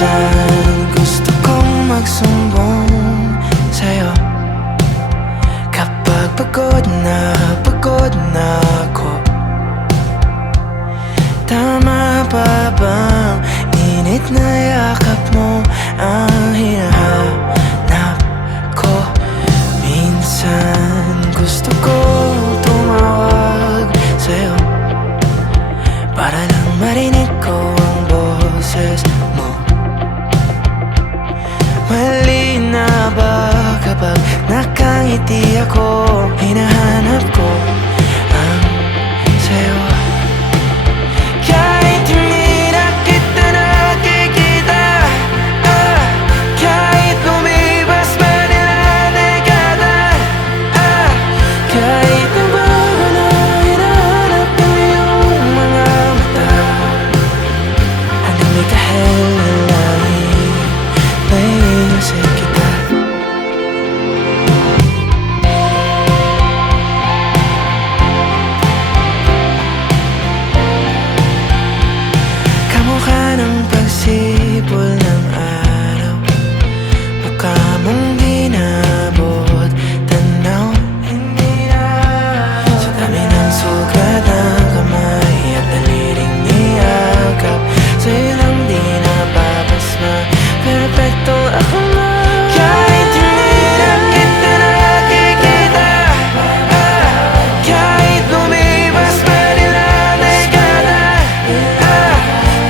Minsan gusto kong magsumbong sa'yo kapag pagod na ako. Tama pa bang init na yakap mo ang hinahanap ko? Minsan gusto kong tumawag sa'yo para lang marinig ko ang boses mo. Mali na ba kapag nakangiti ako? Hinahanap ko ang sa'yo. Kahit hindi na kita nakikita, kahit lumipas man ilang dekada, kahit nabago na hinahanap ng iyong mga mata, hanggang may kahel na langit naiisip kita. Kamukha ng pagsipol ng araw, mukha mong di nabot tanaw. Sa dami ng sugat ng kamay at daliling niyakap, sa'yo lang di napapasma, perfecto ako nga. Kahit hindi na kita nakikita, kahit lumipas man ilang dekada,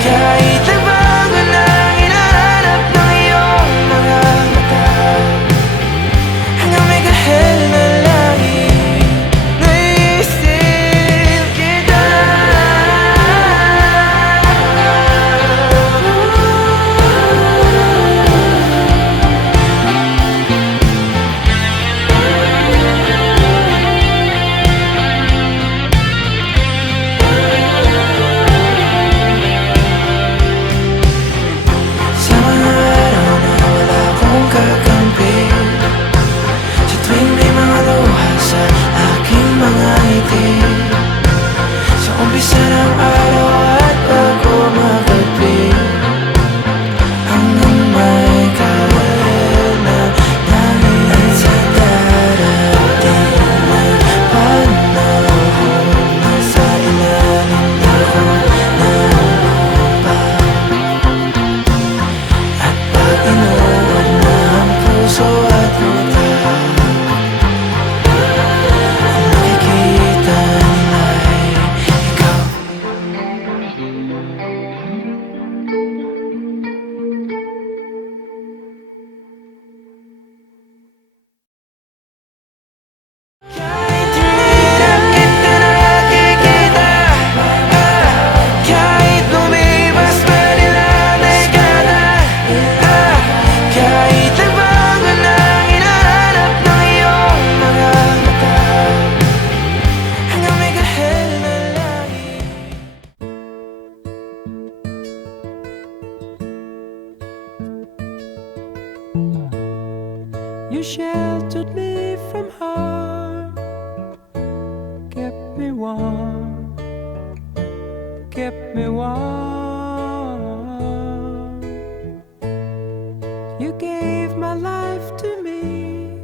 kahit nabago na hinahanap ng iyong mga mata, hanggang may kahel na langit naiisip kita. Sa mga araw na wala akong kakampi, sa tuwing may mga luha sa aking mga ngiti, sa umpisa ng araw at bago magabi, hanggang may kahel na langit sa darating na panahon, nasa ilalim ako ng lupa. At pag inuod na ang puso at mata, ang makikita nila'y ikaw. Kahit hindi na kita nakikita, kahit lumipas man ilang dekada, kahit nabago na hinahanap ng iyong mga mata, hanggang may kahel na langit. You sheltered me from harm, kept me warm, kept me warm. You gave my life to me,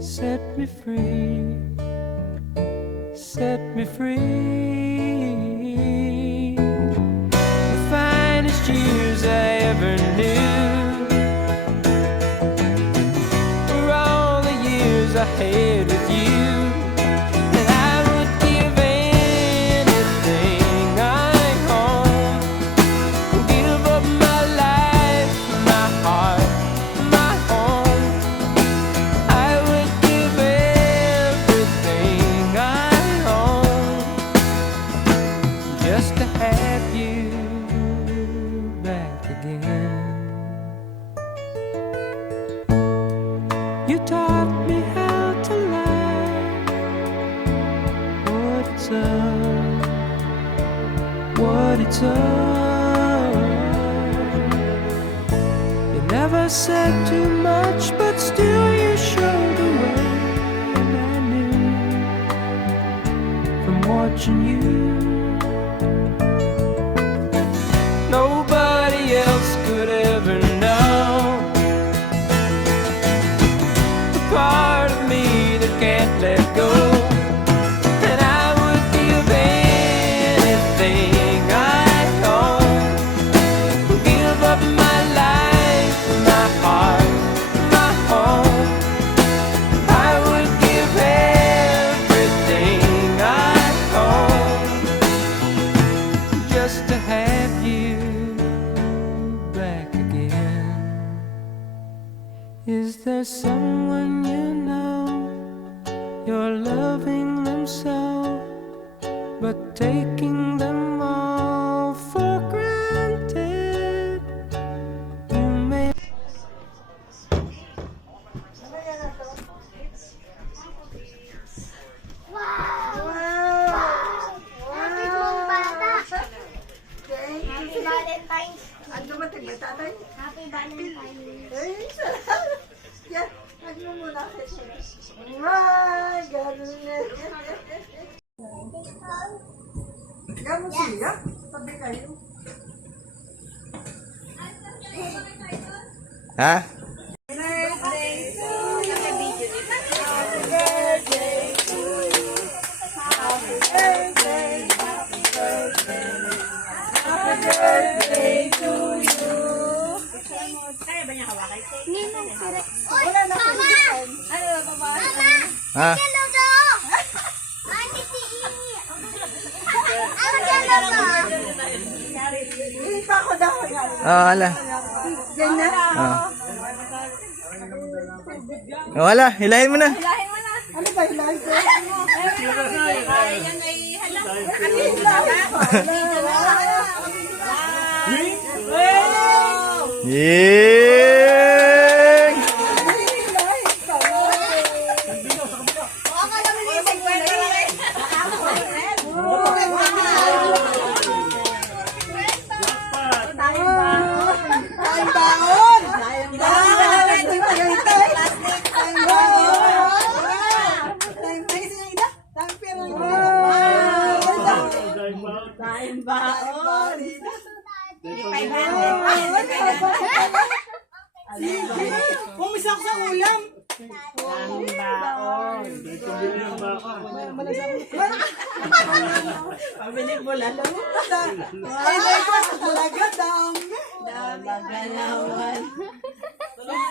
set me free, set me free. The finest years I ever knew were all the years I had with you. And I would give anything I own, give up my life, my heart, my home. I would give everything I own just to have you back again. You taught me how to laugh, what it's up, what it's up. You never said too much, but still you showed the way. And I knew from watching you, nobody else Is there someone you know? You're loving them so, but taking them all for granted. You may. Happy Valentine's. Ano ba tatay? Happy Valentine's. Ay, salamat. Yan, ano muna kasi. Ay, ganun yan. Gano'n siya? Tabi kayo. Ha? Ninong si Rex. Wala na po. Ano ba ba? Mama! Ha? Hello daw! Ani si Ini. Ano hello daw? Hindi pa ako daw. Ala. Ganyan. Wala, hilahin mo na. Ano ba yung live? Ying! Ang baon! Umisa ko sa ulam. Pabili mo lalo. Ay, talaga dami. Galawan.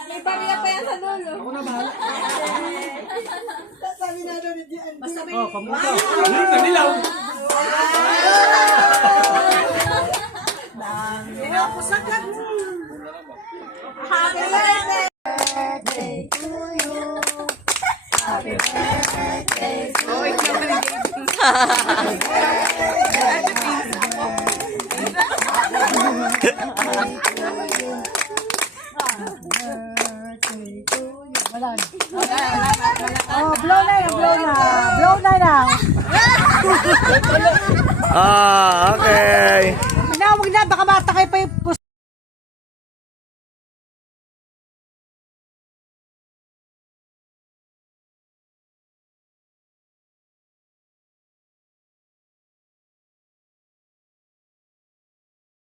May pamilya pa yan sa dulo. Sabi na doon ni Dian. Basta may... Dami. Ako sa kan. Happy birthday to you. Happy birthday to you. Oh, blow na yan, blow na. Blow na lang. Ah, okay. Tinawag na, baka matakay pa yung